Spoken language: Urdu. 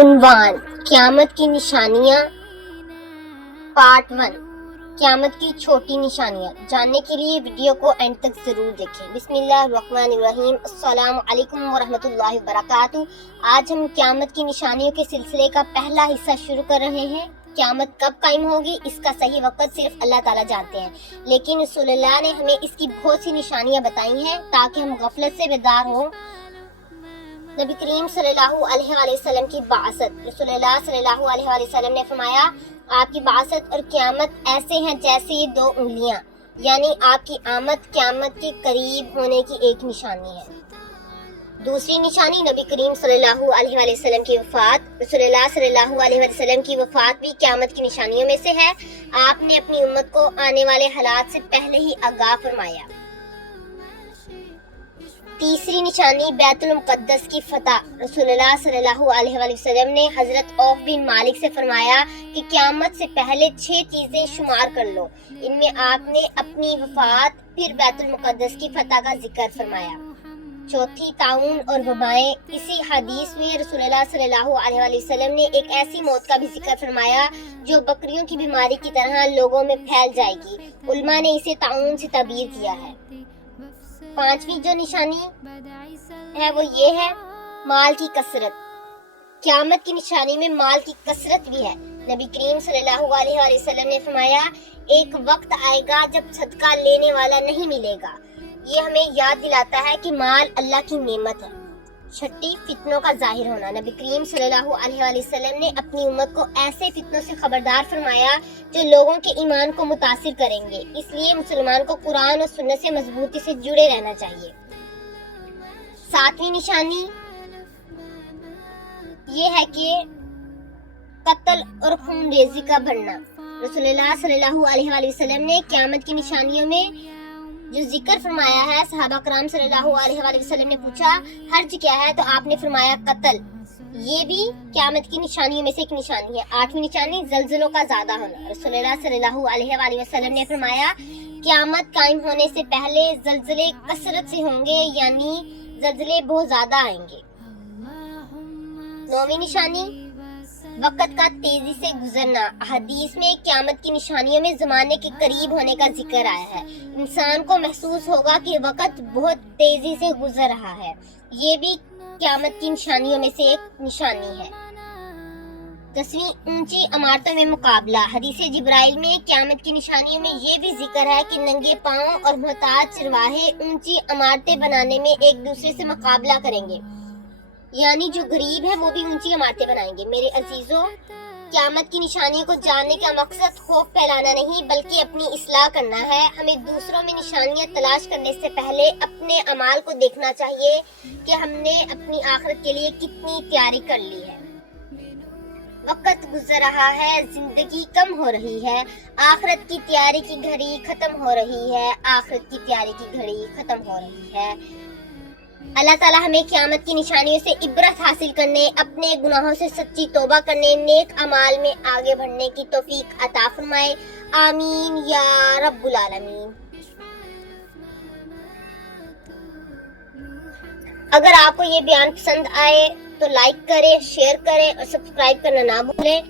عنوان: قیامت کی نشانیاں، پارٹ 1، قیامت کی چھوٹی نشانیاں۔ جاننے کے لیے ویڈیو کو اینڈ تک ضرور دیکھیں۔ بسم اللہ الرحمن الرحیم۔ السلام علیکم ورحمۃ اللہ وبرکاتہ۔ آج ہم قیامت کی نشانیوں کے سلسلے کا پہلا حصہ شروع کر رہے ہیں۔ قیامت کب قائم ہوگی اس کا صحیح وقت صرف اللہ تعالیٰ جانتے ہیں، لیکن رسول اللہ نے ہمیں اس کی بہت سی نشانیاں بتائی ہیں تاکہ ہم غفلت سے بیدار ہوں۔ نبی کریم صلی اللہ علیہ وآلہ وسلم کی بعثت۔ رسول اللہ صلی اللہ علیہ وآلہ وسلم نے فرمایا، آپ کی بعثت اور قیامت ایسے ہیں جیسے یہ دو انگلیاں، یعنی آپ کی آمد قیامت کے قریب ہونے کی ایک نشانی ہے۔ دوسری نشانی نبی کریم صلی اللہ علیہ وآلہ وسلم کی وفات۔ رسول اللہ صلی اللہ علیہ وآلہ وسلم کی وفات بھی قیامت کی نشانیوں میں سے ہے۔ آپ نے اپنی امت کو آنے والے حالات سے پہلے ہی آگاہ فرمایا۔ تیسری نشانی بیت المقدس کی فتح۔ رسول اللہ صلی اللہ علیہ وآلہ وسلم نے حضرت عوف بن مالک سے فرمایا کہ قیامت سے پہلے 6 چیزیں شمار کر لو۔ ان میں آپ نے اپنی وفات، پھر بیت المقدس کی فتح کا ذکر فرمایا۔ چوتھی طاعون اور وبائیں۔ اسی حدیث میں رسول اللہ صلی اللہ علیہ وآلہ وسلم نے ایک ایسی موت کا بھی ذکر فرمایا جو بکریوں کی بیماری کی طرح لوگوں میں پھیل جائے گی۔ علماء نے اسے طاعون سے تعبیر کیا ہے۔ پانچویں جو نشانی ہے وہ یہ ہے مال کی کثرت۔ قیامت کی نشانی میں مال کی کثرت بھی ہے۔ نبی کریم صلی اللہ علیہ وآلہ وسلم نے فرمایا، ایک وقت آئے گا جب صدقہ لینے والا نہیں ملے گا۔ یہ ہمیں یاد دلاتا ہے کہ مال اللہ کی نعمت ہے۔ چھٹی، فتنوں کا ظاہر ہونا۔ نبی کریم صلی اللہ علیہ وآلہ وسلم نے اپنی امت کو ایسے فتنوں سے خبردار فرمایا جو لوگوں کے ایمان کو متاثر کریں گے، اس لیے مسلمان کو قرآن اور سنت سے مضبوطی سے جڑے رہنا چاہیے۔ ساتویں نشانی یہ ہے کہ قتل اور خون ریزی کا بڑھنا۔ رسول اللہ صلی اللہ علیہ وآلہ وسلم نے قیامت کی نشانیوں میں جو ذکر فرمایا ہے، صحابہ کرام صلی اللہ علیہ وآلہ وسلم نے پوچھا، حرج کیا ہے؟ تو آپ نے فرمایا قتل۔ یہ بھی قیامت کی نشانیوں میں سے ایک نشانی ہے۔ آٹھویں نشانی زلزلوں کا زیادہ ہونا۔ رسول اللہ صلی اللہ علیہ وآلہ وسلم نے فرمایا، قیامت قائم ہونے سے پہلے زلزلے کثرت سے ہوں گے، یعنی زلزلے بہت زیادہ آئیں گے۔ نویں نشانی وقت کا تیزی سے گزرنا۔ حدیث میں قیامت کی نشانیوں میں زمانے کے قریب ہونے کا ذکر آیا ہے۔ انسان کو محسوس ہوگا کہ وقت بہت تیزی سے گزر رہا ہے۔ یہ بھی قیامت کی نشانیوں میں سے ایک نشانی ہے۔ 10ویں اونچی عمارتوں میں مقابلہ۔ حدیث جبرائیل میں قیامت کی نشانیوں میں یہ بھی ذکر ہے کہ ننگے پاؤں اور محتاج چرواہے اونچی عمارتیں بنانے میں ایک دوسرے سے مقابلہ کریں گے، یعنی جو غریب ہے وہ بھی اونچی عمارتیں بنائیں گے۔ میرے عزیزوں، قیامت کی نشانیوں کو جاننے کا مقصد خوف پھیلانا نہیں بلکہ اپنی اصلاح کرنا ہے۔ ہمیں دوسروں میں نشانیاں تلاش کرنے سے پہلے اپنے اعمال کو دیکھنا چاہیے کہ ہم نے اپنی آخرت کے لیے کتنی تیاری کر لی ہے۔ وقت گزر رہا ہے، زندگی کم ہو رہی ہے، آخرت کی تیاری کی گھڑی ختم ہو رہی ہے، آخرت کی تیاری کی گھڑی ختم ہو رہی ہے۔ اللہ تعالیٰ ہمیں قیامت کی نشانیوں سے عبرت حاصل کرنے، اپنے گناہوں سے سچی توبہ کرنے، نیک اعمال میں آگے بڑھنے کی توفیق عطا فرمائے۔ آمین یا رب العالمین۔ اگر آپ کو یہ بیان پسند آئے تو لائک کریں، شیئر کریں اور سبسکرائب کرنا نہ بھولیں۔